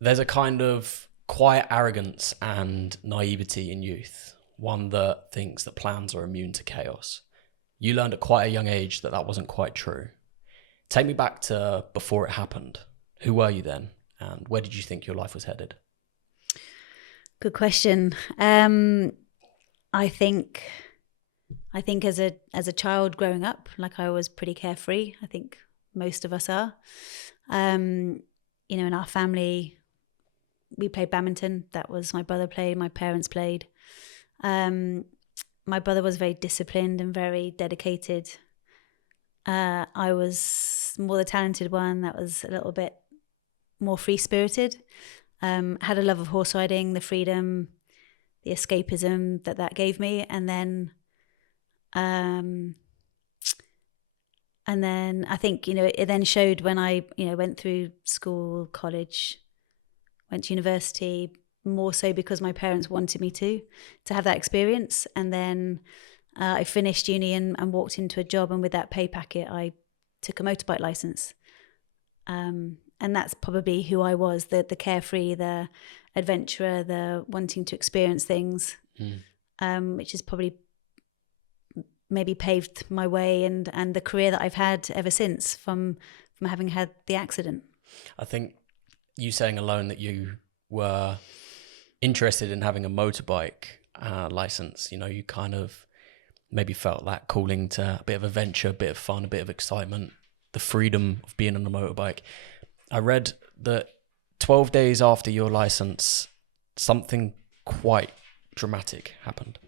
There's a kind of quiet arrogance and naivety in youth, one that thinks that plans are immune to chaos. You learned at quite a young age that that wasn't quite true. Take me back to before it happened. Who were you then, and where did you think your life was headed? Good question. I think as a child growing up, like I was pretty carefree. I think most of us are. In our family, we played badminton. That was my brother played, my parents played. My brother was very disciplined and very dedicated. I was more the talented one that was a little bit more free-spirited. Had a love of horse riding, the freedom, the escapism that gave me. And then I think, it then showed when I, went through school, college, went to university, more so because my parents wanted me to have that experience. And then I finished uni and walked into a job, and with that pay packet, I took a motorbike license. And that's probably who I was, the carefree, the adventurer, the wanting to experience things, which is probably maybe paved my way and the career that I've had ever since from having had the accident. I think you saying alone that you were interested in having a motorbike license, you kind of maybe felt that calling to a bit of adventure, a bit of fun, a bit of excitement, the freedom of being on a motorbike. I read that 12 days after your license, something quite dramatic happened.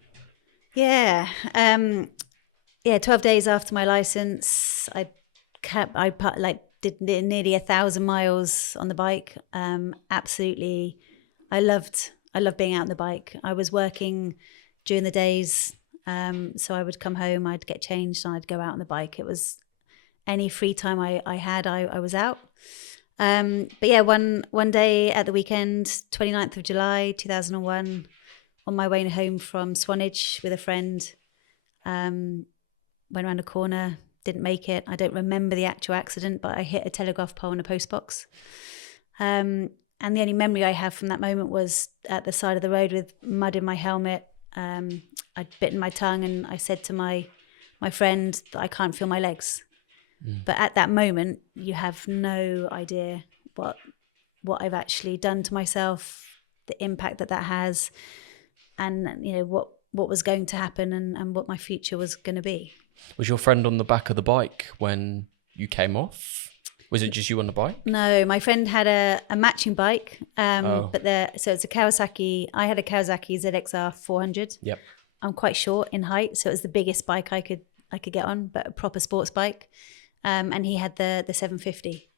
Yeah. 12 days after my license, I did nearly 1,000 miles on the bike. Absolutely. I loved being out on the bike. I was working during the days. So I would come home, I'd get changed, and I'd go out on the bike. It was any free time I had, I was out. But yeah, one day at the weekend, 29th of July, 2001, on my way home from Swanage with a friend, went around a corner, didn't make it. I don't remember the actual accident, but I hit a telegraph pole in a post box. And the only memory I have from that moment was at the side of the road with mud in my helmet. I'd bitten my tongue, and I said to my friend that I can't feel my legs. But at that moment, you have no idea what I've actually done to myself, the impact that has, and what was going to happen and what my future was going to be. Was your friend on the back of the bike when you came off? Was it just you on the bike? No, my friend had a matching bike, so it's a Kawasaki. I had a Kawasaki ZXR 400. Yep. I'm quite short in height, so it was the biggest bike I could get on, but a proper sports bike. And he had the 750.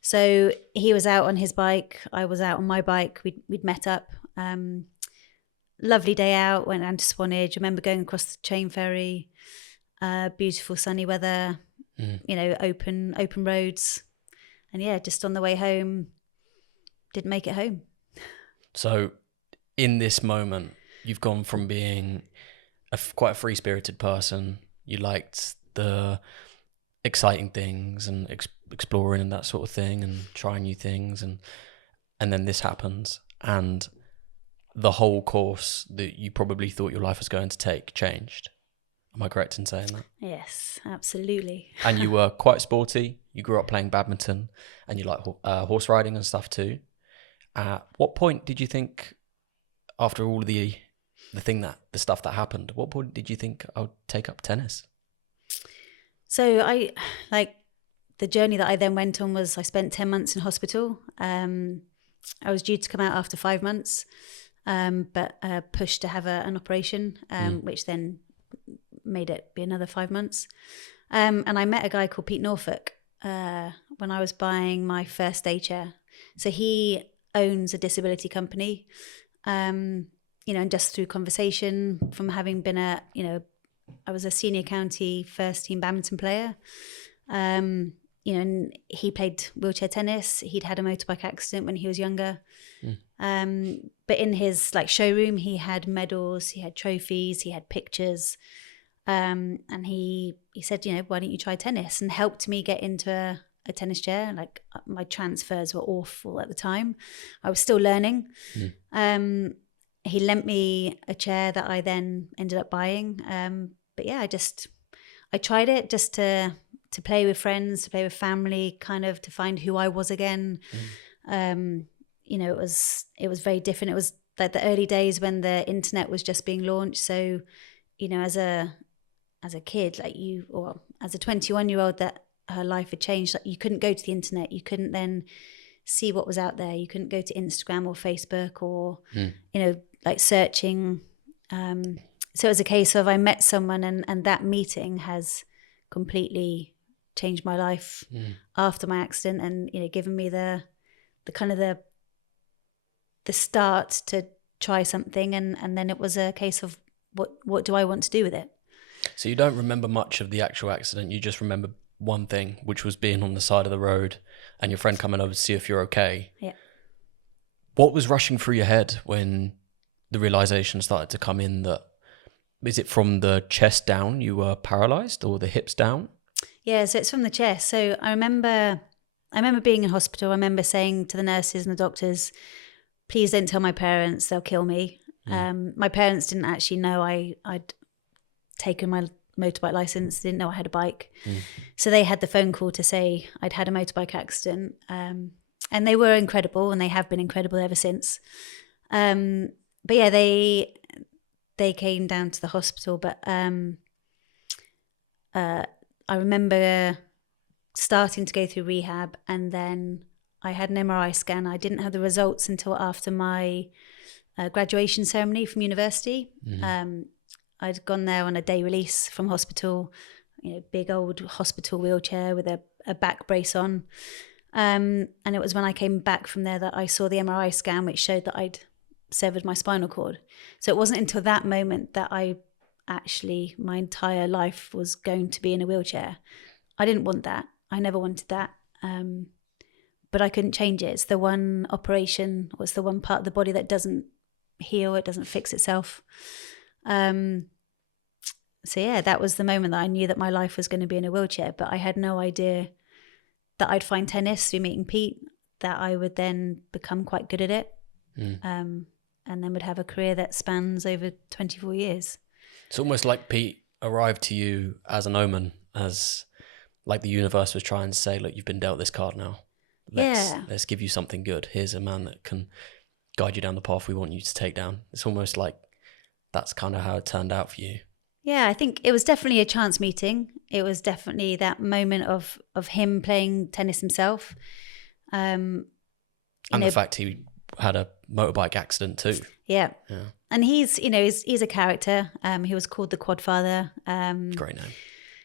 So he was out on his bike, I was out on my bike. We'd met up. Lovely day out, went down to Swanage. Remember going across the chain ferry, beautiful sunny weather, open roads. And yeah, just on the way home, didn't make it home. So in this moment, you've gone from being quite a free-spirited person. You liked the exciting things and exploring and that sort of thing and trying new things. And then this happens. And the whole course that you probably thought your life was going to take changed. Am I correct in saying that? Yes, absolutely. And you were quite sporty. You grew up playing badminton, and you like horse riding and stuff too. At what point did you think, after all the stuff that happened, what point did you think I would take up tennis? So the journey that I then went on was I spent 10 months in hospital. I was due to come out after 5 months, but pushed to have an operation, which then made it be another 5 months. And I met a guy called Pete Norfolk when I was buying my first day chair. So he owns a disability company, and just through conversation, from having been I was a senior county first team badminton player, and he played wheelchair tennis. He'd had a motorbike accident when he was younger. But in his showroom, he had medals, he had trophies, he had pictures. And he said, why don't you try tennis? And helped me get into a tennis chair. Like my transfers were awful at the time. I was still learning. He lent me a chair that I then ended up buying. But yeah, I tried it just to play with friends, to play with family, kind of to find who I was again. You know, it was very different. It was like the early days when the internet was just being launched. So, you know, as a kid, like or as a 21-year-old, that her life had changed. Like you couldn't go to the internet. You couldn't then see what was out there. You couldn't go to Instagram or Facebook or, you know, like searching. So it was a case of I met someone and that meeting has completely changed my life after my accident, and, you know, given me the kind of the start to try something. And then it was a case of what do I want to do with it? So you don't remember much of the actual accident. You just remember one thing, which was being on the side of the road and your friend coming over to see if you're okay. Yeah. What was rushing through your head when the realization started to come in that, is it from the chest down you were paralyzed, or the hips down? Yeah, so it's from the chest. So I remember being in hospital. I remember saying to the nurses and the doctors, please don't tell my parents, they'll kill me. My parents didn't actually know I'd taken my motorbike license, didn't know I had a bike. So they had the phone call to say I'd had a motorbike accident. And they were incredible, and they have been incredible ever since. But yeah, they came down to the hospital, but I remember starting to go through rehab, and then I had an MRI scan. I didn't have the results until after my graduation ceremony from university. I'd gone there on a day release from hospital, you know, big old hospital wheelchair with a back brace on. And it was when I came back from there that I saw the MRI scan, which showed that I'd severed my spinal cord. So it wasn't until that moment that my entire life was going to be in a wheelchair. I didn't want that. I never wanted that. But I couldn't change it. It's the one operation, or it's the one part of the body that doesn't heal, it doesn't fix itself. So yeah, that was the moment that I knew that my life was going to be in a wheelchair, but I had no idea that I'd find tennis through meeting Pete, that I would then become quite good at it. And then would have a career that spans over 24 years. It's almost like Pete arrived to you as an omen, as like the universe was trying to say, look, you've been dealt this card now. Let's give you something good. Here's a man that can guide you down the path we want you to take down. It's almost like that's kind of how it turned out for you. Yeah, I think it was definitely a chance meeting. It was definitely that moment of him playing tennis himself. And the fact he had a motorbike accident too. Yeah. And he's a character. He was called the Quad Father. Great name.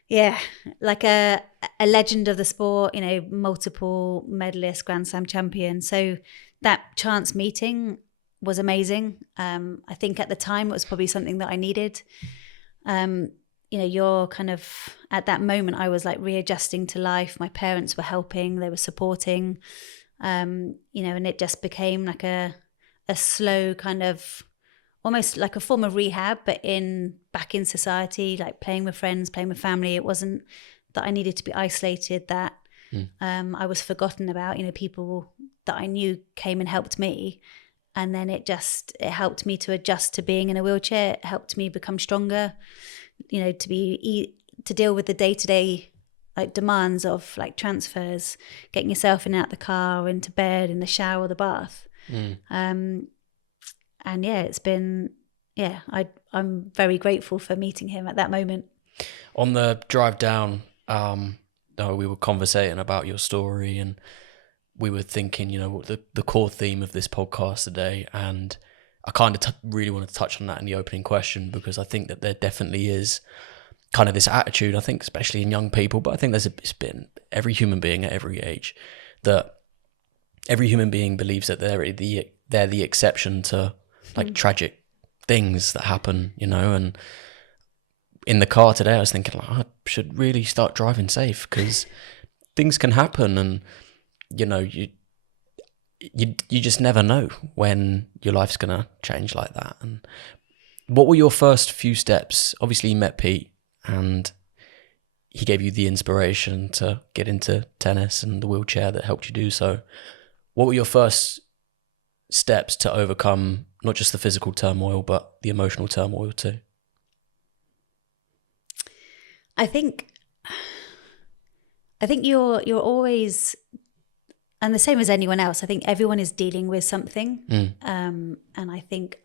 Yeah, like a legend of the sport, you know, multiple medalist, Grand Slam champion. So that chance meeting was amazing. I think at the time it was probably something that I needed. You know, you're kind of at that moment, I was like readjusting to life. My parents were helping, they were supporting, you know, and it just became like a slow kind of, almost like a form of rehab, but back in society, like playing with friends, playing with family. It wasn't that I needed to be isolated, that I was forgotten about. You know, people that I knew came and helped me. And then it helped me to adjust to being in a wheelchair. It helped me become stronger, you know, to deal with the day-to-day like demands of like transfers, getting yourself in and out the car, or into bed, in the shower, the bath. And yeah, it's been, I'm very grateful for meeting him at that moment. On the drive down, we were conversating about your story, and we were thinking, you know, the core theme of this podcast today. And I kind of really want to touch on that in the opening question, because I think that there definitely is kind of this attitude, I think, especially in young people, but I think it's been every human being at every age, that every human being believes that they're the exception to like tragic things that happen, you know. And in the car today, I was thinking, like, I should really start driving safe, because things can happen, and you know, you just never know when your life's gonna change like that. And what were your first few steps? Obviously, you met Pete, and he gave you the inspiration to get into tennis and the wheelchair that helped you do so. What were your first steps to overcome not just the physical turmoil, but the emotional turmoil too? I think you're always, and the same as anyone else, I think everyone is dealing with something. And I think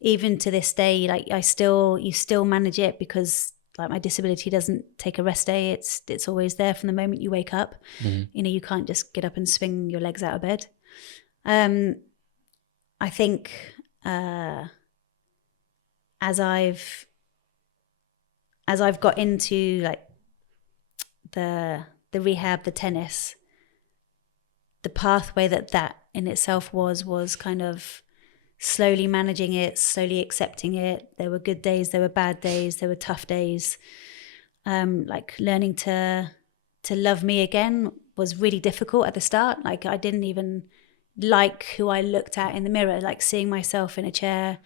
even to this day, like you still manage it, because like my disability doesn't take a rest day. It's always there from the moment you wake up. You know, you can't just get up and swing your legs out of bed. I think as I've got into like the rehab, the tennis, the pathway that in itself was kind of slowly managing it, slowly accepting it. There were good days, there were bad days, there were tough days. Like learning to love me again was really difficult at the start. Like I didn't even like who I looked at in the mirror, like seeing myself in a chair,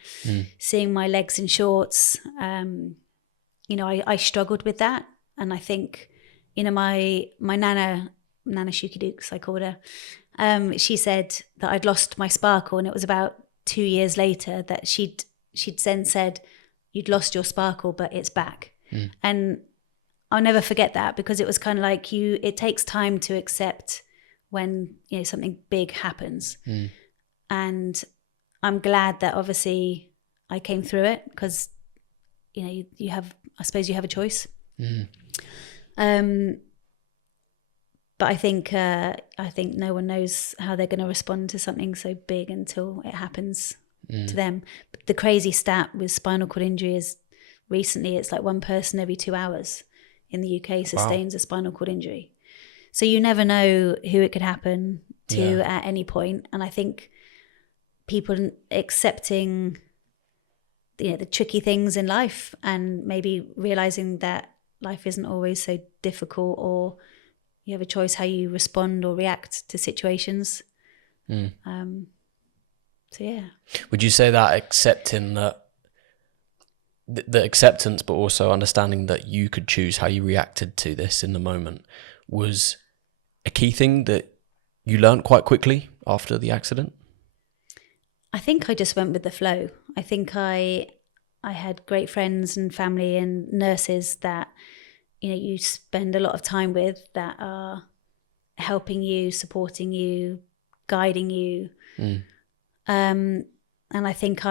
seeing my legs in shorts. You know, I struggled with that. And I think, you know, my Nana Shuker, I called her, she said that I'd lost my sparkle, and it was about 2 years later that she'd then said, "You'd lost your sparkle, but it's back." And I'll never forget that, because it was kind of like it takes time to accept when, you know, something big happens. And I'm glad that obviously I came through it, because, you know, you have, I suppose you have a choice. But I think no one knows how they're going to respond to something so big until it happens to them. But the crazy stat with spinal cord injury is recently it's like 1 person every 2 hours in the UK sustains a spinal cord injury. So you never know who it could happen to at any point. And I think people accepting, you know, the tricky things in life, and maybe realizing that life isn't always so difficult, or you have a choice how you respond or react to situations. So yeah. Would you say that accepting that, the acceptance, but also understanding that you could choose how you reacted to this in the moment, was a key thing that you learned quite quickly after the accident? I think I just went with the flow. I think I had great friends and family and nurses that, you know, you spend a lot of time with, that are helping you, supporting you, guiding you. And I think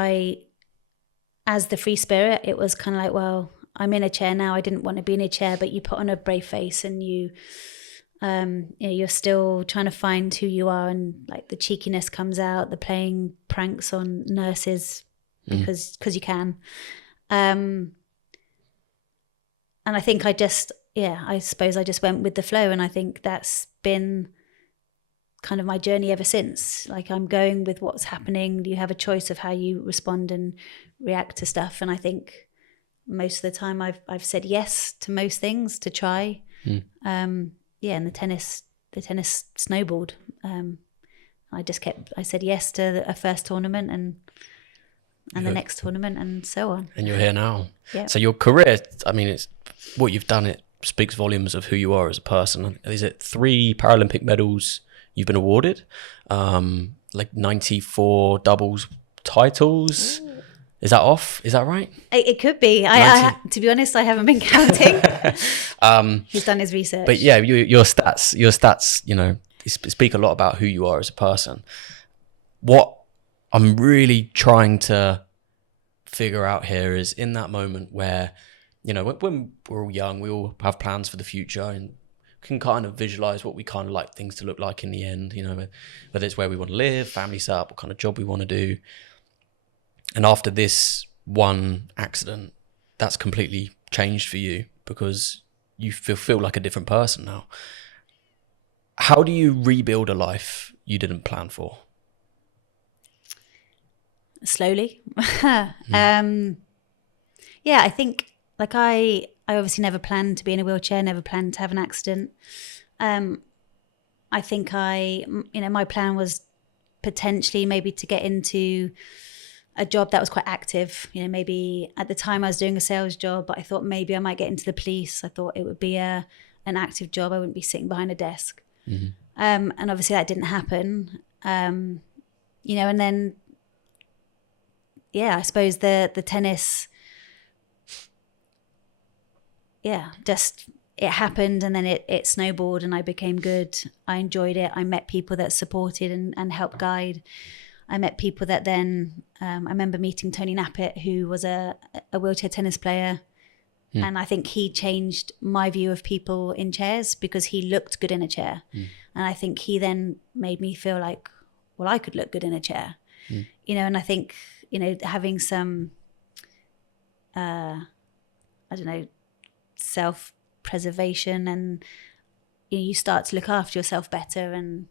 as the free spirit, it was kind of like, well, I'm in a chair now. I didn't want to be in a chair, but you put on a brave face, and you know, you're still trying to find who you are, and like the cheekiness comes out, the playing pranks on nurses because you can. And I think I suppose I just went with the flow, and I think that's been kind of my journey ever since. Like, I'm going with what's happening. You have a choice of how you respond and react to stuff, and I think most of the time I've said yes to most things to try. And the tennis snowballed. I said yes to a first tournament and the next tournament, and so on. And you're here now. Yeah. So your career, I mean, it's what you've done. It speaks volumes of who you are as a person. Is it 3 Paralympic medals you've been awarded? Like 94 doubles titles. Ooh. Is that off? Is that right? It could be. I to be honest, I haven't been counting. He's done his research. But yeah, your stats, you know, speak a lot about who you are as a person. What I'm really trying to figure out here is, in that moment where, you know, when we're all young, we all have plans for the future and can kind of visualize what we kind of like things to look like in the end, you know, whether it's where we want to live, family setup, what kind of job we want to do. And after this one accident, that's completely changed for you, because you feel like a different person now. How do you rebuild a life you didn't plan for? Slowly. Yeah, I think, like, I obviously never planned to be in a wheelchair, never planned to have an accident. I think my plan was potentially maybe to get into a job that was quite active. You know, maybe at the time I was doing a sales job, but I thought maybe I might get into the police. I thought it would be an active job. I wouldn't be sitting behind a desk. And obviously that didn't happen. You know, and then, yeah, I suppose the tennis, just it happened, and then it snowballed, and I became good. I enjoyed it. I met people that supported and helped guide. I met people that then, I remember meeting Tony Nappett, who was a wheelchair tennis player. And I think he changed my view of people in chairs because he looked good in a chair. And I think he then made me feel like, well, I could look good in a chair. You know, and I think, you know, having some, I don't know, self-preservation, and you start to look after yourself better. And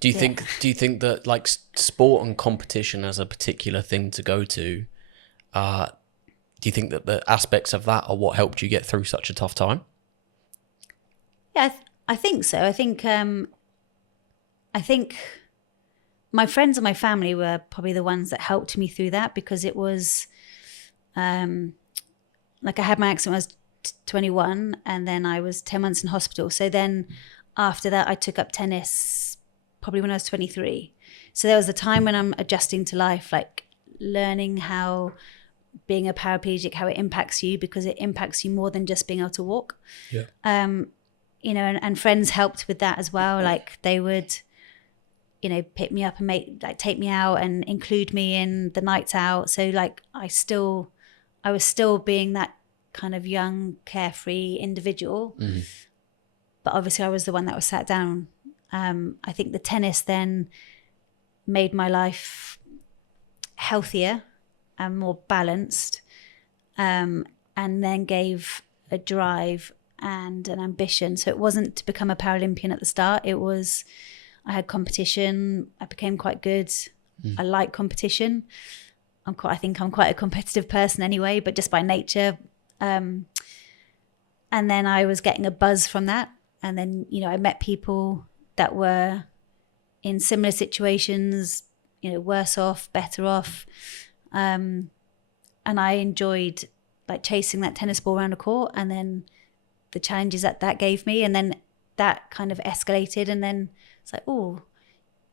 do you think that like sport and competition as a particular thing to go to, do you think that the aspects of that are what helped you get through such a tough time? Yeah, I think so. I think my friends and my family were probably the ones that helped me through that, because it was like I had my accident when I was 21, and then I was 10 months in hospital. So then after that, I took up tennis probably when I was 23. So there was a time when I'm adjusting to life, like learning how being a paraplegic, how it impacts you, because it impacts you more than just being able to walk. You know, and friends helped with that as well. Like they would, you know, pick me up and take me out and include me in the nights out. So like I was still being that kind of young, carefree individual. But obviously I was the one that was sat down. I think the tennis then made my life healthier and more balanced, and then gave a drive and an ambition. So it wasn't to become a Paralympian at the start. It was, I had competition. I became quite good. I like competition. I think I'm quite a competitive person anyway, but just by nature. And then I was getting a buzz from that. And then, you know, I met people that were in similar situations, you know, worse off, better off. And I enjoyed like chasing that tennis ball around a court, and then the challenges that gave me. And then that kind of escalated. And then it's like, oh,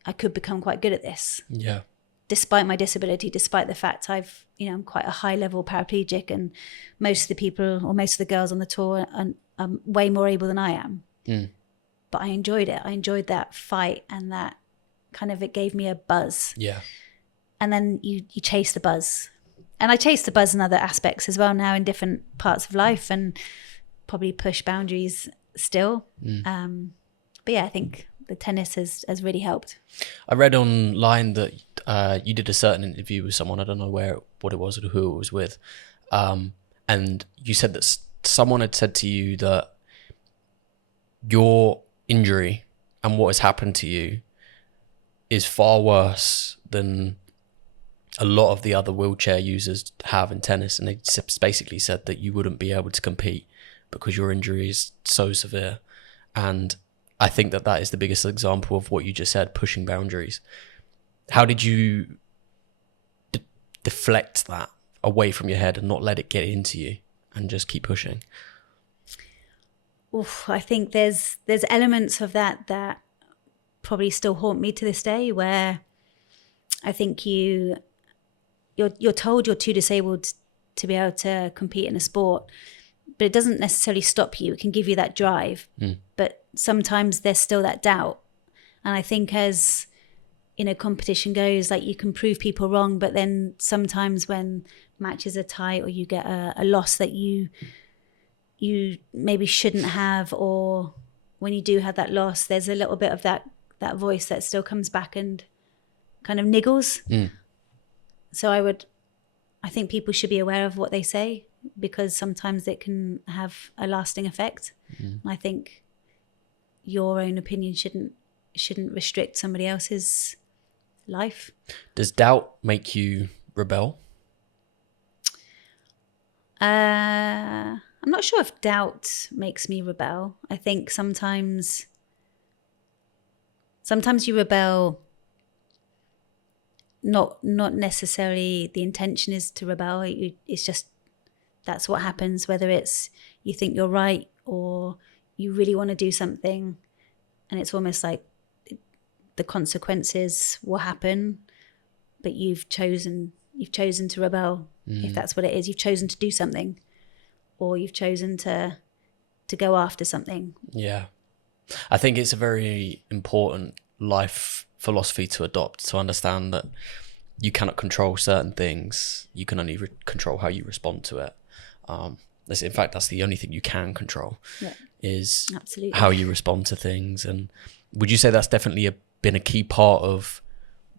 I could become quite good at this. Yeah. Despite my disability, despite the fact I'm quite a high level paraplegic, and most of the people or most of the girls on the tour are way more able than I am. But I enjoyed it. I enjoyed that fight, and that kind of, it gave me a buzz. Yeah. And then you chase the buzz. And I chase the buzz in other aspects as well now, in different parts of life, and probably push boundaries still. But yeah, I think the tennis has really helped. I read online that you did a certain interview with someone, I don't know what it was or who it was with, and you said that someone had said to you that your injury and what has happened to you is far worse than a lot of the other wheelchair users have in tennis, and they basically said that you wouldn't be able to compete because your injury is so severe. And I think that is the biggest example of what you just said, pushing boundaries. How did you deflect that away from your head and not let it get into you and just keep pushing? Oof, I think there's elements of that probably still haunt me to this day, where I think you're told you're too disabled to be able to compete in a sport, but it doesn't necessarily stop you. It can give you that drive, but sometimes there's still that doubt. And I think as, you know, competition goes, like you can prove people wrong, but then sometimes when matches are tight, or you get a loss that you maybe shouldn't have, or when you do have that loss, there's a little bit of that voice that still comes back and kind of niggles. So I think people should be aware of what they say, because sometimes it can have a lasting effect. And I think your own opinion shouldn't restrict somebody else's life. Does doubt make you rebel? I'm not sure if doubt makes me rebel. I think sometimes you rebel not necessarily the intention is to rebel. It's just that's what happens, whether it's you think you're right or you really want to do something, and it's almost like the consequences will happen, but you've chosen to rebel. If that's what it is, you've chosen to do something, or you've chosen to go after something. Yeah. I think it's a very important life philosophy to adopt, to understand that you cannot control certain things. You can only control how you respond to it. In fact, that's the only thing you can control, is Absolutely. how you respond to things. And would you say that's definitely been a key part of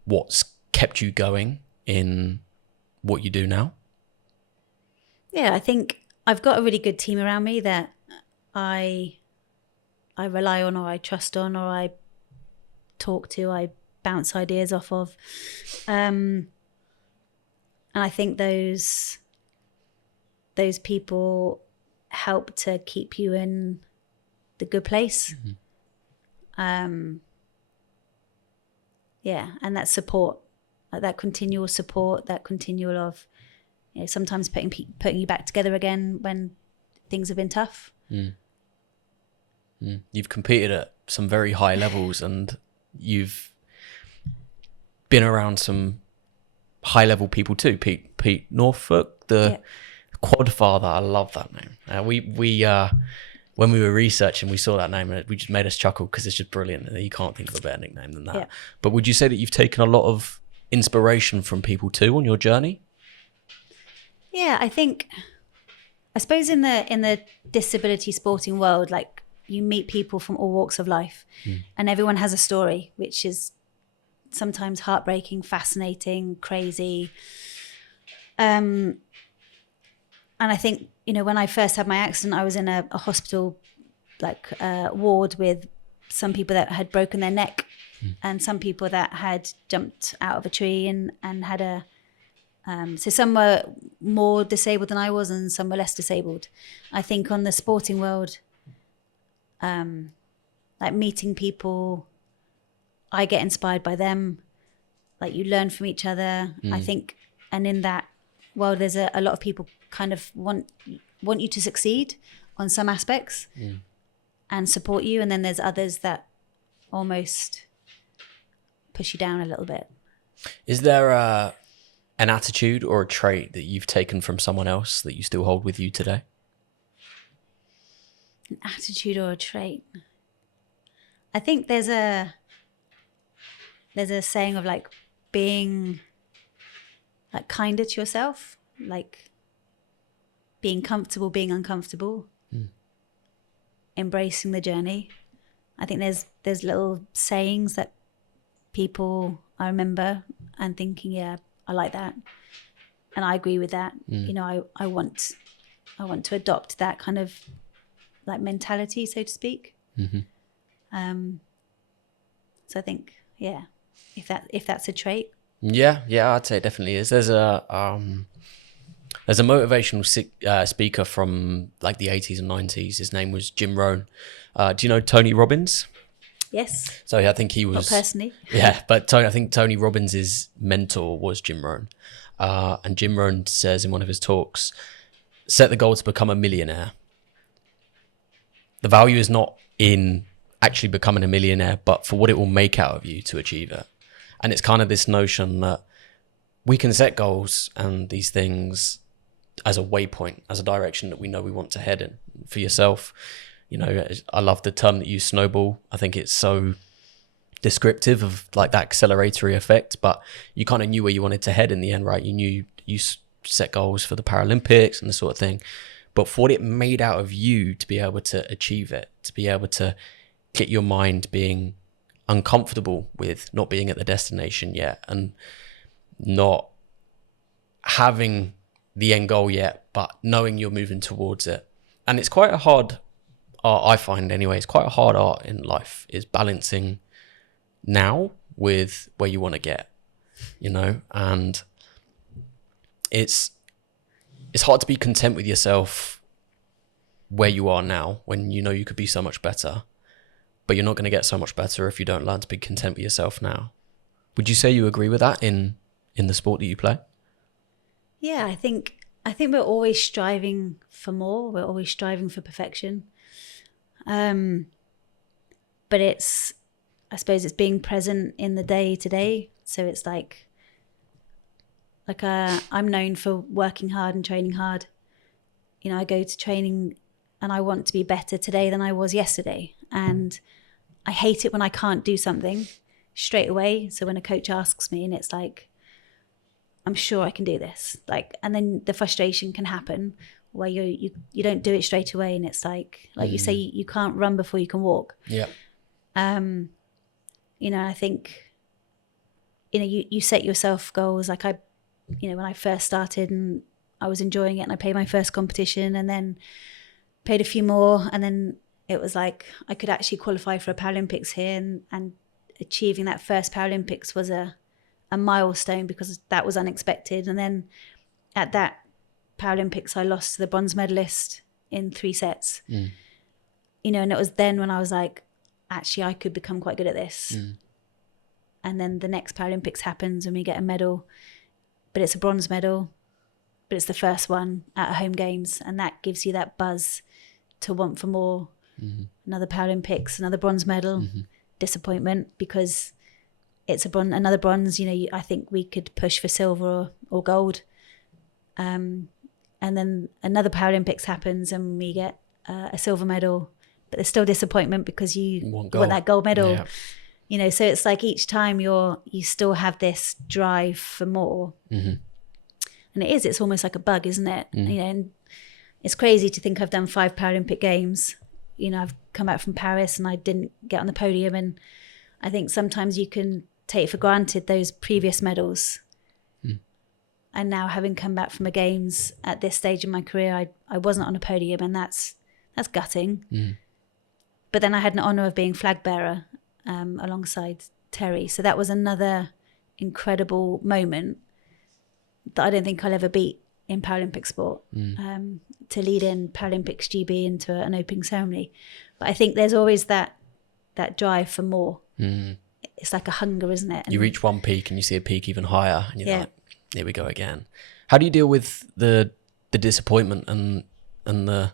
what's kept you going in what you do now? Yeah, I think I've got a really good team around me that I rely on, or I trust on, or I talk to, I bounce ideas off of. And I think those people help to keep you in the good place. Yeah, and that support, like that continual support, that continual of, sometimes putting you back together again when things have been tough. You've competed at some very high levels, and you've been around some high level people too. Pete Norfolk, the quad father. I love that name. We when we were researching, we saw that name and it just made us chuckle because it's just brilliant. You can't think of a better nickname than that. Yeah. But would you say that you've taken a lot of inspiration from people too on your journey? Yeah, I suppose in the disability sporting world, like, you meet people from all walks of life, and everyone has a story, which is sometimes heartbreaking, fascinating, crazy. And I think, when I first had my accident, I was in a hospital, ward with some people that had broken their neck and some people that had jumped out of a tree and had a, so some were more disabled than I was and some were less disabled. I think on the sporting world, meeting people, I get inspired by them. Like, you learn from each other, I think. And in that world, there's a lot of people kind of want you to succeed on some aspects and support you. And then there's others that almost push you down a little bit. Is there an attitude or a trait that you've taken from someone else that you still hold with you today? An attitude or a trait? I think there's a saying of being kinder to yourself, being comfortable, being uncomfortable, embracing the journey. I think there's little sayings that people I remember and thinking, yeah, I like that, and I agree with that. I want to adopt that kind of mentality, so to speak. So I think, yeah, if that's a trait. Yeah, I'd say it definitely is. There's a motivational speaker from the 80s and 90s. His name was Jim Rohn. Do you know Tony Robbins? Yes. So I think he was... Not personally. Yeah, but I think Tony Robbins' mentor was Jim Rohn. And Jim Rohn says in one of his talks, set the goal to become a millionaire. The value is not in actually becoming a millionaire, but for what it will make out of you to achieve it. And it's kind of this notion that we can set goals and these things as a waypoint, as a direction that we know we want to head in. For yourself, I love the term that you snowball. I think it's so descriptive of that acceleratory effect, but you kind of knew where you wanted to head in the end, right? You knew you set goals for the Paralympics and the sort of thing, but for what it made out of you to be able to achieve it, to be able to get your mind being uncomfortable with not being at the destination yet and not having the end goal yet, but knowing you're moving towards it. And it's quite a hard art, I find anyway, it's quite a hard art in life, is balancing now with where you want to get, and it's hard to be content with yourself where you are now when you could be so much better. But you're not going to get so much better if you don't learn to be content with yourself now. Would you say you agree with that in in the sport that you play? Yeah, I think we're always striving for more. We're always striving for perfection. But I suppose it's being present in the day to day. So it's like I'm known for working hard and training hard. You know, I go to training and I want to be better today than I was yesterday. And I hate it when I can't do something straight away. So when a coach asks me and it's like, I'm sure I can do this. Like, and then the frustration can happen where you don't do it straight away. And it's like you say, you can't run before you can walk. Yeah. You know, I think, you know, you set yourself goals. Like when I first started and I was enjoying it and I played my first competition and then played a few more. And then it was like, I could actually qualify for a Paralympics here, and achieving that first Paralympics was a milestone because that was unexpected. And then at that Paralympics, I lost to the bronze medalist in 3 sets. You know, and it was then when I was like, actually, I could become quite good at this. And then the next Paralympics happens and we get a medal, but it's a bronze medal, but it's the first one at a home games. And that gives you that buzz to want for more. Another Paralympics, another bronze medal, disappointment because it's another bronze. You know, I think we could push for silver or gold. And then another Paralympics happens and we get a silver medal, but there's still disappointment because you want that gold medal. Yeah. You know, so it's like each time you still have this drive for more. And it's almost like a bug, isn't it? You know, and it's crazy to think I've done 5 Paralympic games. You know, I've come back from Paris and I didn't get on the podium. And I think sometimes you can take for granted those previous medals. And now having come back from the games at this stage in my career, I wasn't on a podium, and that's gutting. But then I had an honour of being flag bearer alongside Terry. So that was another incredible moment that I don't think I'll ever beat in Paralympic sport, to lead in Paralympics GB into an opening ceremony. But I think there's always that drive for more. It's like a hunger, isn't it? And you reach one peak and you see a peak even higher and you're like, here we go again. How do you deal with the disappointment and the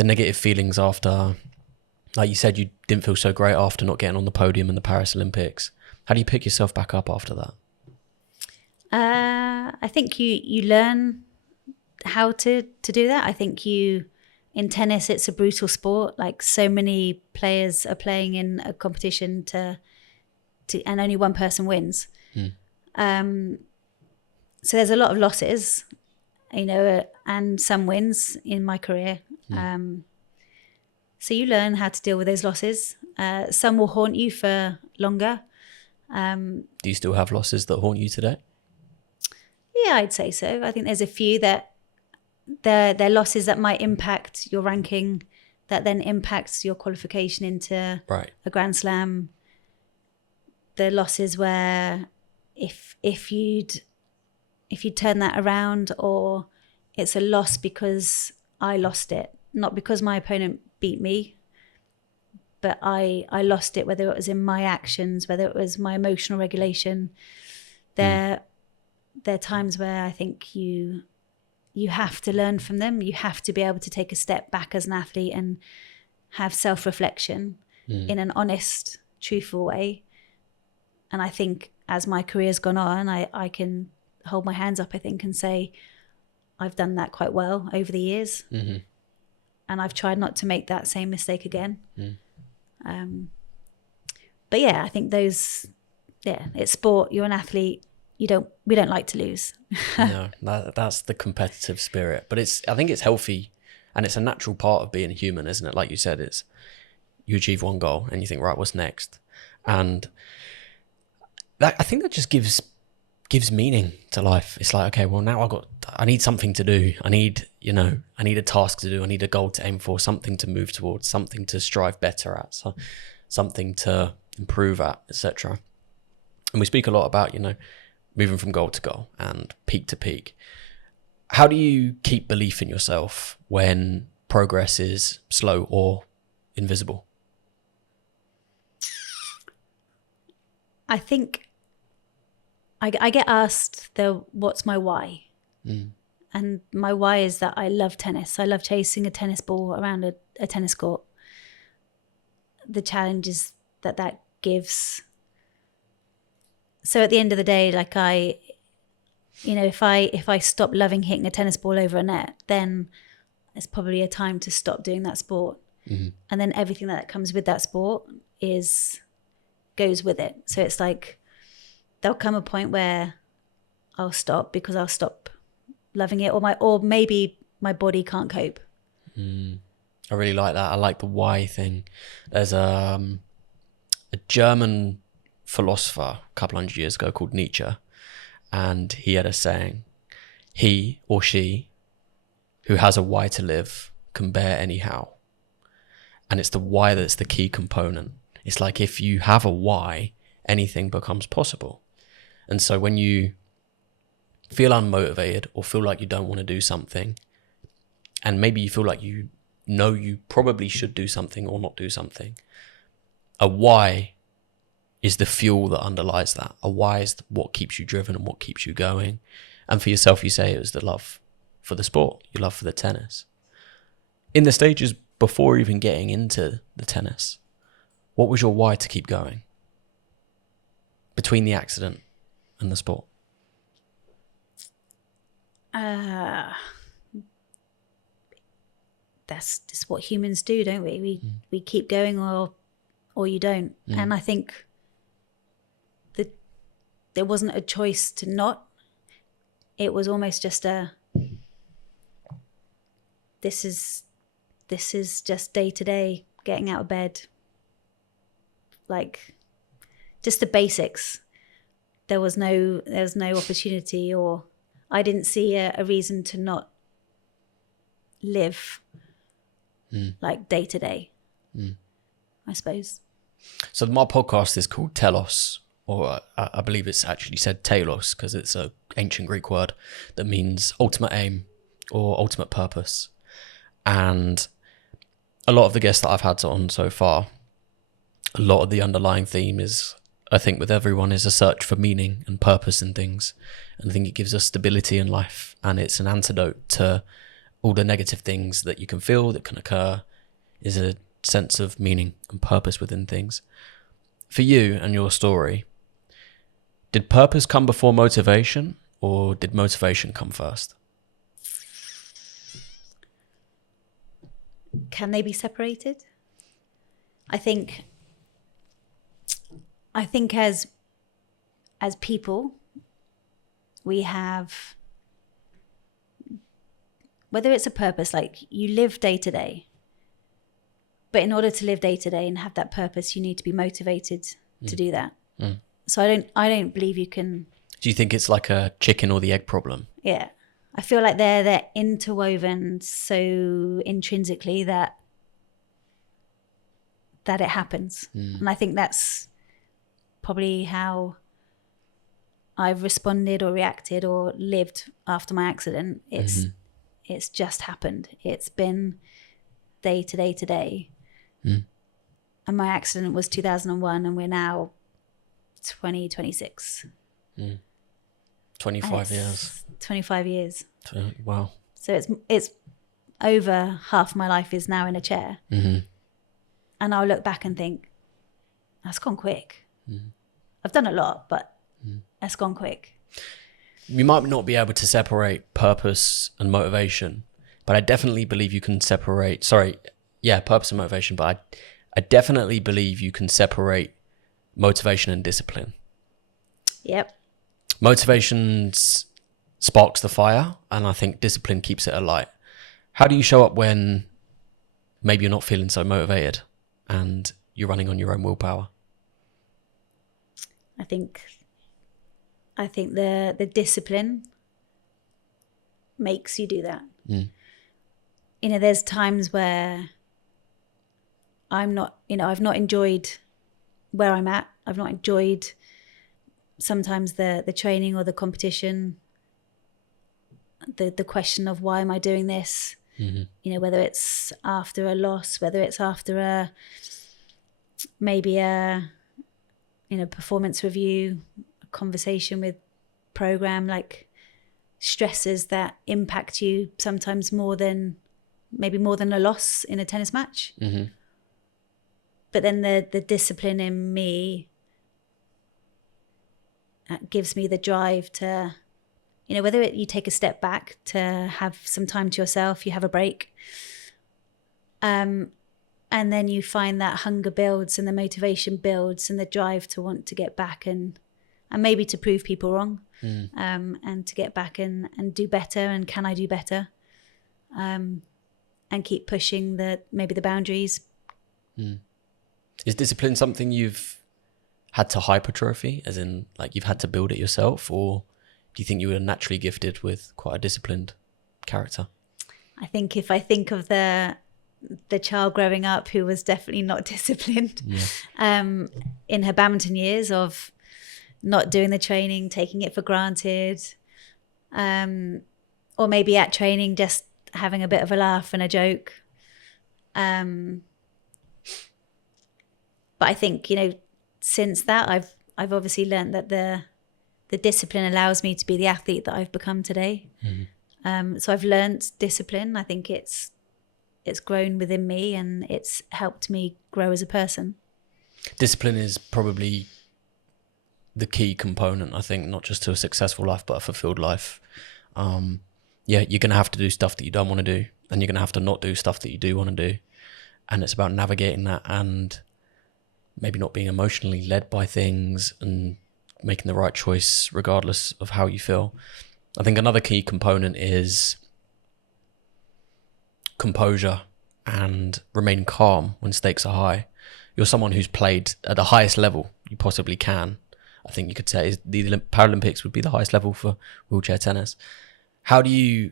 negative feelings after, like you said, you didn't feel so great after not getting on the podium in the Paris Olympics? How do you pick yourself back up after that? I think you learn how to do that. I think in tennis, it's a brutal sport. Like so many players are playing in a competition and only one person wins. So there's a lot of losses, you know, and some wins in my career. So you learn how to deal with those losses. Some will haunt you for longer. Do you still have losses that haunt you today? Yeah, I'd say so. I think there's a few that they're losses that might impact your ranking, that then impacts your qualification into a Grand Slam. The losses where if you'd turn that around, or it's a loss because I lost it, not because my opponent beat me, but I lost it, whether it was in my actions, whether it was my emotional regulation. There are times where I think you have to learn from them. You have to be able to take a step back as an athlete and have self-reflection in an honest, truthful way. And I think as my career's gone on, I can hold my hands up, I think, and say, I've done that quite well over the years. And I've tried not to make that same mistake again. But yeah, I think it's sport. You're an athlete. We don't like to lose. No, that's the competitive spirit. But I think it's healthy, and it's a natural part of being human, isn't it? Like you said, you achieve one goal and you think, right, what's next? And I think that just gives meaning to life. It's like, okay, well, now I need something to do. I need a task to do. I need a goal to aim for, something to move towards, something to strive better at, so something to improve at, etc. And we speak a lot about, moving from goal to goal and peak to peak. How do you keep belief in yourself when progress is slow or invisible? I think I get asked what's my why? And my why is that I love tennis. I love chasing a tennis ball around a tennis court. The challenges that gives. So at the end of the day, like if I stop loving hitting a tennis ball over a net, then it's probably a time to stop doing that sport. And then everything that comes with that sport goes with it. So it's like there'll come a point where I'll stop because I'll stop loving it, or maybe my body can't cope. I really like that. I like the why thing. There's a German philosopher a couple hundred years ago called Nietzsche, and he had a saying: he or she who has a why to live can bear any how. And it's the why that's the key component. It's like if you have a why, anything becomes possible. And so when you feel unmotivated or feel like you don't want to do something, and maybe you feel like you know you probably should do something or not do something, a why is the fuel that underlies that. A why is what keeps you driven and what keeps you going. And for yourself, you say it was the love for the sport, your love for the tennis. In the stages before even getting into the tennis, what was your why to keep going between the accident and the sport? That's just what humans do, don't we? We keep going or you don't. And I think that there wasn't a choice to not. It was almost just this is just day to day, getting out of bed, like just the basics. There was no opportunity, or I didn't see a reason to not live like day to day, I suppose. So my podcast is called TELOS, or I believe it's actually said TELOS because it's an ancient Greek word that means ultimate aim or ultimate purpose. And a lot of the guests that I've had on so far, a lot of the underlying theme is, I think with everyone, is a search for meaning and purpose in things. And I think it gives us stability in life, and it's an antidote to all the negative things that you can feel that can occur, is a sense of meaning and purpose within things. For you and your story, did purpose come before motivation, or did motivation come first? Can they be separated? I think as people, we have, whether it's a purpose, like you live day to day, but in order to live day to day and have that purpose, you need to be motivated to do that. So I don't believe you can. Do you think it's like a chicken or the egg problem? Yeah. I feel like they're interwoven so intrinsically that it happens. And I think that's probably how I've responded or reacted or lived after my accident. It's just happened. It's been day to day to day. And my accident was 2001 and we're now 2026. 25 years. 25 years. Wow. So it's over half my life is now in a chair. And I'll look back and think, that's gone quick. I've done a lot, but that's gone quick. You might not be able to separate purpose and motivation, but I definitely believe you can separate, purpose and motivation, but I definitely believe you can separate motivation and discipline. Yep. Motivation sparks the fire, and I think discipline keeps it alight. How do you show up when maybe you're not feeling so motivated and you're running on your own willpower? I think the discipline makes you do that. There's times where I've not enjoyed where I'm at. I've not enjoyed sometimes the training or the competition, the question of why am I doing this? Whether it's after a loss, whether it's after maybe a performance review, a conversation with program, like stresses that impact you sometimes more than a loss in a tennis match. Mm-hmm. But then the discipline in me gives me the drive to, whether you take a step back to have some time to yourself, you have a break, and then you find that hunger builds and the motivation builds and the drive to want to get back and maybe to prove people wrong, and to get back and do better, and can I do better, and keep pushing the boundaries. Is discipline something you've had to hypertrophy, as in like you've had to build it yourself, or do you think you were naturally gifted with quite a disciplined character? I think if I think of the child growing up who was definitely not disciplined, in her badminton years, of not doing the training, taking it for granted, or maybe at training just having a bit of a laugh and a joke. But I think, since that, I've obviously learned that the discipline allows me to be the athlete that I've become today. So I've learned discipline. I think it's grown within me, and it's helped me grow as a person. Discipline is probably the key component, I think, not just to a successful life, but a fulfilled life. You're going to have to do stuff that you don't want to do, and you're going to have to not do stuff that you do want to do. And it's about navigating that and maybe not being emotionally led by things and making the right choice regardless of how you feel. I think another key component is composure and remaining calm when stakes are high. You're someone who's played at the highest level you possibly can. I think you could say the Paralympics would be the highest level for wheelchair tennis. How do you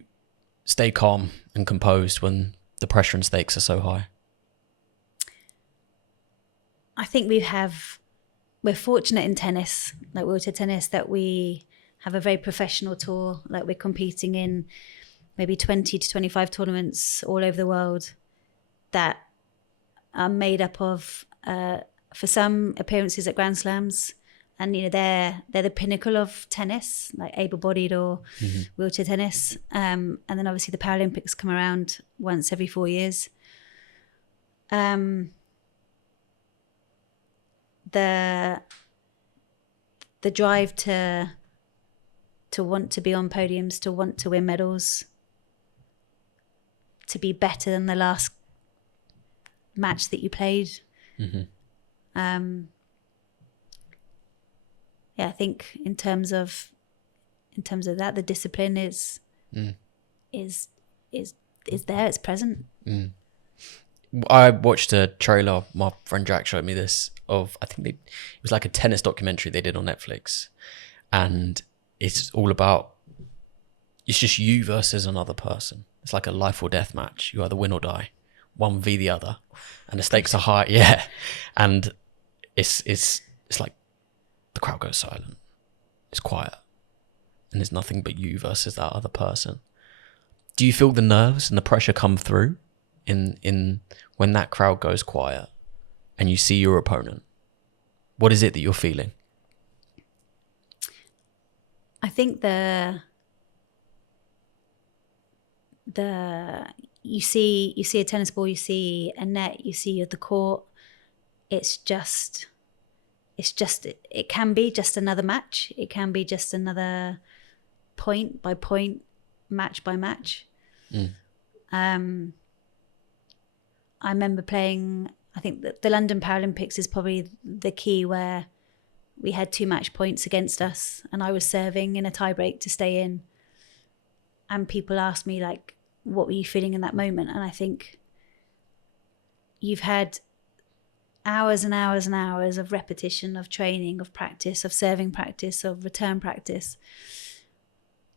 stay calm and composed when the pressure and stakes are so high? I think we're fortunate in tennis, like wheelchair tennis, that we have a very professional tour. Like we're competing in maybe 20 to 25 tournaments all over the world that are made up of, for some, appearances at Grand Slams. And, they're the pinnacle of tennis, like able-bodied or wheelchair tennis. And then obviously the Paralympics come around once every 4 years. The drive to want to be on podiums, to want to win medals, to be better than the last match that you played. I think in terms of that, the discipline is there, it's present. I watched a trailer, my friend Jack showed me this, of, I think it was like a tennis documentary they did on Netflix, and it's all about, it's just you versus another person. It's like a life or death match. You either win or die, one v the other, and the stakes are high. Yeah, and it's like the crowd goes silent, it's quiet, and there's nothing but you versus that other person. Do you feel the nerves and the pressure come through in when that crowd goes quiet and you see your opponent? What is it that you're feeling? I think you see a tennis ball, you see a net, you see the court. It can be just another match. It can be just another point by point, match by match. I remember playing, I think that the London Paralympics is probably the key, where we had 2 match points against us and I was serving in a tiebreak to stay in. And people asked me, like, what were you feeling in that moment? And I think you've had hours and hours and hours of repetition, of training, of practice, of serving practice, of return practice.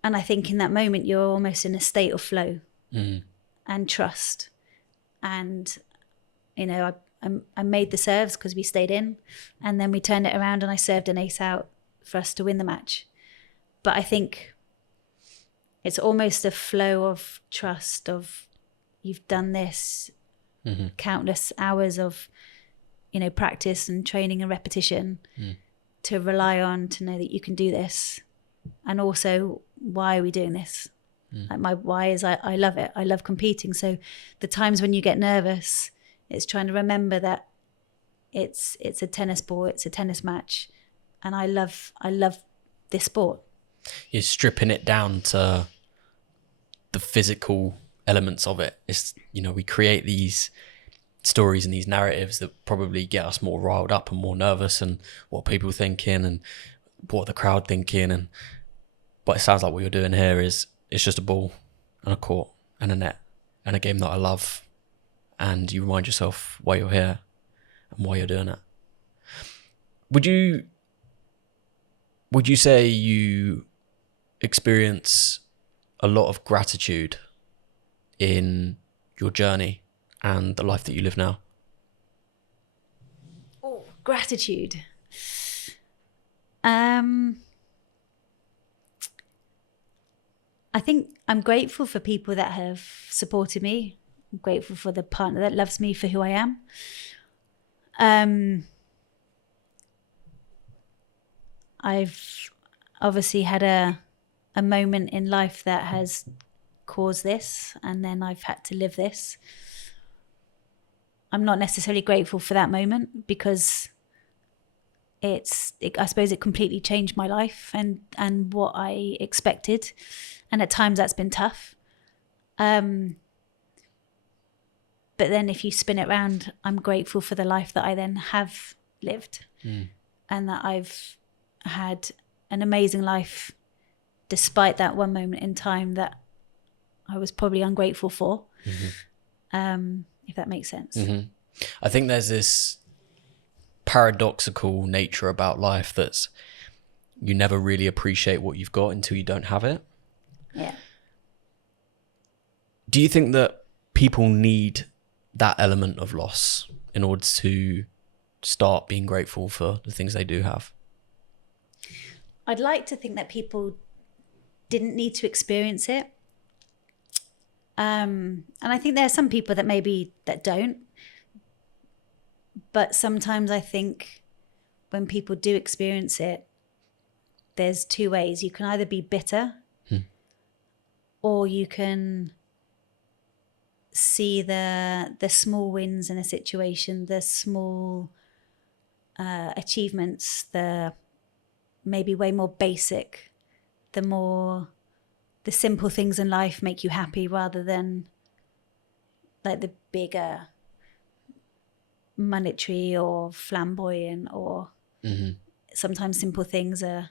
And I think in that moment, you're almost in a state of flow and trust. And, I made the serves because we stayed in, and then we turned it around and I served an ace out for us to win the match. But I think it's almost a flow of trust, of you've done this, countless hours of, practice and training and repetition to rely on, to know that you can do this. and also why are we doing this? Like my why is I love it. I love competing. So the times when you get nervous, it's trying to remember that it's a tennis ball, it's a tennis match, and I love this sport. You're stripping it down to the physical elements of it. It's, you know, we create these stories and these narratives that probably get us more riled up and more nervous, and what people thinking and what the crowd thinking. And but it sounds like what you're doing here is it's just a ball and a court and a net and a game that I love, and you remind yourself why you're here and why you're doing it. Would you say you experience a lot of gratitude in your journey and the life that you live now? Oh, gratitude. I think I'm grateful for people that have supported me. I'm grateful for the partner that loves me for who I am. I've obviously had a moment in life that has caused this, and then I've had to live this. I'm not necessarily grateful for that moment because I suppose it completely changed my life and what I expected. And at times that's been tough. But then if you spin it around, I'm grateful for the life that I then have lived, and that I've had an amazing life despite that one moment in time that I was probably ungrateful for, if that makes sense. I think there's this paradoxical nature about life that's you never really appreciate what you've got until you don't have it. Yeah. Do you think that people need that element of loss in order to start being grateful for the things they do have? I'd like to think that people didn't need to experience it. And I think there are some people that maybe that don't. But sometimes I think when people do experience it, there's two ways. You can either be bitter or you can see the small wins in a situation, the small achievements, the maybe way more basic, the simple things in life make you happy rather than like the bigger monetary or flamboyant or sometimes simple things are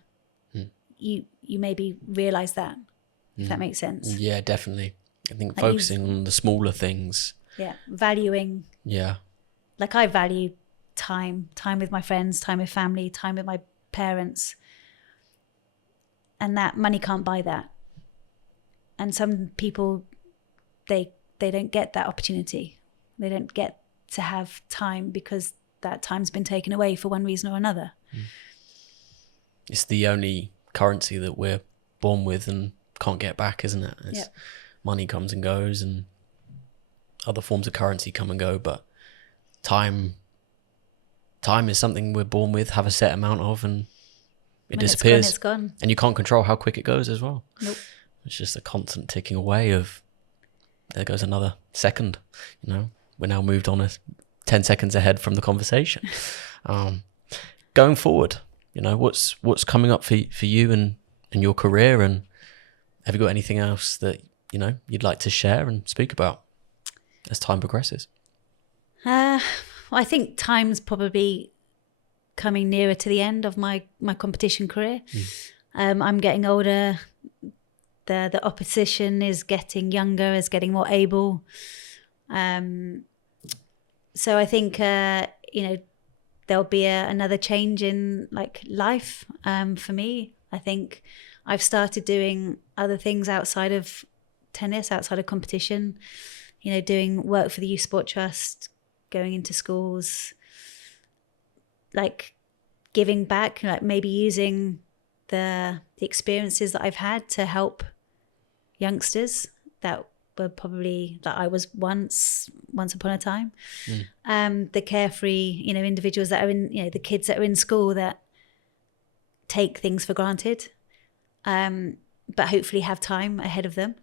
you maybe realize that, if that makes sense. Yeah, definitely. I think Like focusing on the smaller things. Yeah, valuing. Yeah. Like I value time with my friends, time with family, time with my parents. And that money can't buy that. And some people, they don't get that opportunity. They don't get to have time because that time's been taken away for one reason or another. It's the only currency that we're born with and can't get back, isn't it? Money comes and goes and other forms of currency come and go, but time is something we're born with, have a set amount of, and it disappears. It's gone. And you can't control how quick it goes as well. Nope. It's just a constant ticking away of, there goes another second, you know. We're now moved on 10 seconds ahead from the conversation. Going forward, you know, what's coming up for you and your career, and have you got anything else that, you know, you'd like to share and speak about as time progresses? Well, I think time's probably coming nearer to the end of my competition career. I'm getting older. The opposition is getting younger, is getting more able. So I think, you know, there'll be another change in like life for me. I think I've started doing other things outside of tennis, outside of competition, you know, doing work for the Youth Sport Trust, going into schools, like giving back, like maybe using the experiences that I've had to help youngsters that were probably that I was once upon a time. The carefree, you know, individuals that are in, you know, the kids that are in school that take things for granted. but hopefully have time ahead of them.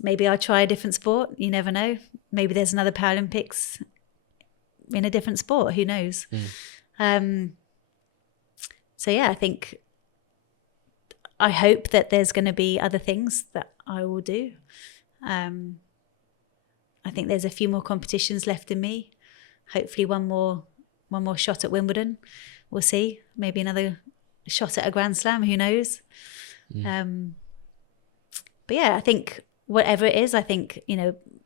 Maybe I'll try a different sport. You never know. Maybe there's another Paralympics in a different sport. Who knows? So yeah, I hope that there's going to be other things that I will do. I think there's a few more competitions left in me. Hopefully one more shot at Wimbledon. We'll see. Maybe another shot at a Grand Slam. Who knows? But yeah, I think whatever it is, I think,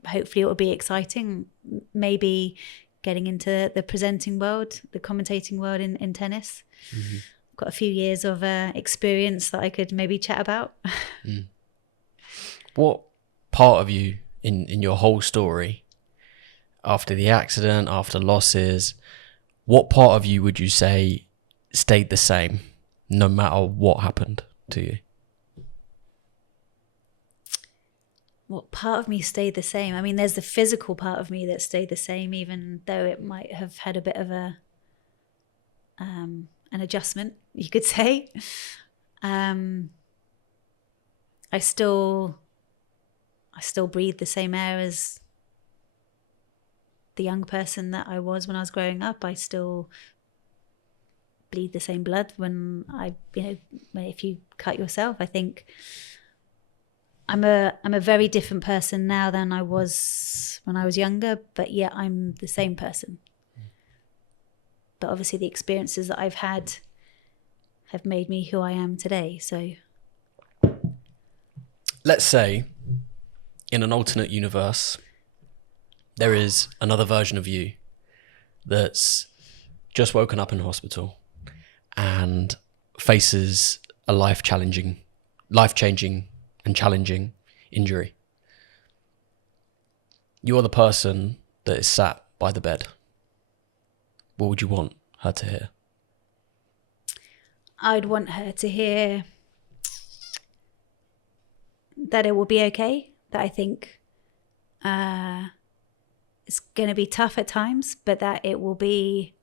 hopefully it will be exciting. Maybe getting into the presenting world, the commentating world in tennis. Got a few years of experience that I could maybe chat about. What part of you in your whole story, after the accident, after losses, what part of you would you say stayed the same no matter what happened to you? What part of me stayed the same? I mean, there's the physical part of me that stayed the same, even though it might have had a bit of an adjustment, you could say. I still breathe the same air as the young person that I was when I was growing up. I still bleed the same blood when if you cut yourself. I think I'm a very different person now than I was when I was younger, but yet I'm the same person. But obviously the experiences that I've had have made me who I am today. So let's say in an alternate universe, there is another version of you that's just woken up in hospital and faces a life-changing and challenging injury. You are the person that is sat by the bed. What would you want her to hear? I'd want her to hear that it will be okay, that I think it's going to be tough at times, but that it will be,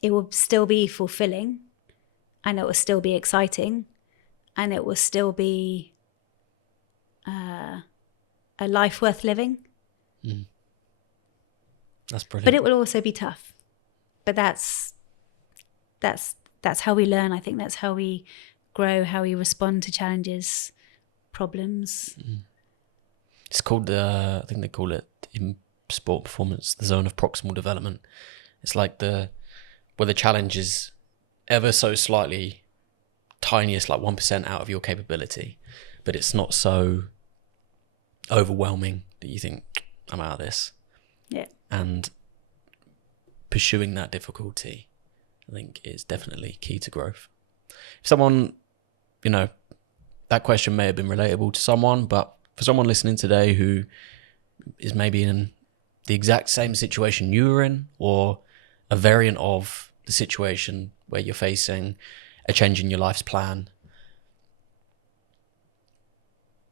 it will still be fulfilling, and it will still be exciting, and it will still be a life worth living. That's brilliant. But it will also be tough. But that's how we learn. I think that's how we grow, how we respond to challenges, problems. It's called, I think they call it in sport performance, the zone of proximal development. It's like where the challenge is ever so slightly tiniest, like 1% out of your capability, but it's not so overwhelming that you think, I'm out of this. Yeah. And pursuing that difficulty, I think, is definitely key to growth. If someone, that question may have been relatable to someone, but for someone listening today who is maybe in the exact same situation you were in, or a variant of the situation where you're facing a change in your life's plan,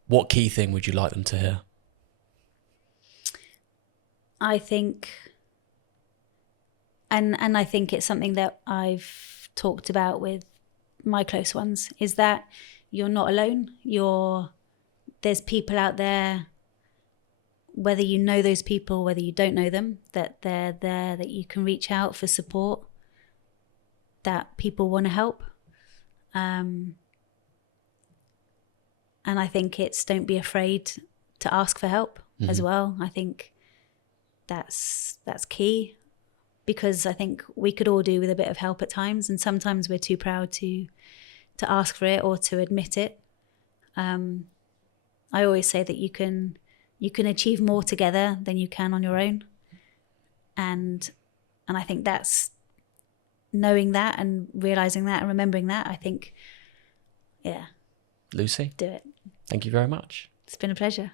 what key thing would you like them to hear? I think, and I think it's something that I've talked about with my close ones, is that you're not alone. There's people out there, whether you know those people, whether you don't know them, that they're there, that you can reach out for support, that people want to help. And I think don't be afraid to ask for help as well. I think that's key, because I think we could all do with a bit of help at times, and sometimes we're too proud to ask for it or to admit it. I always say that you can achieve more together than you can on your own, and I think that's knowing that and realizing that and remembering that. I think, yeah. Lucy, do it. Thank you very much. It's been a pleasure.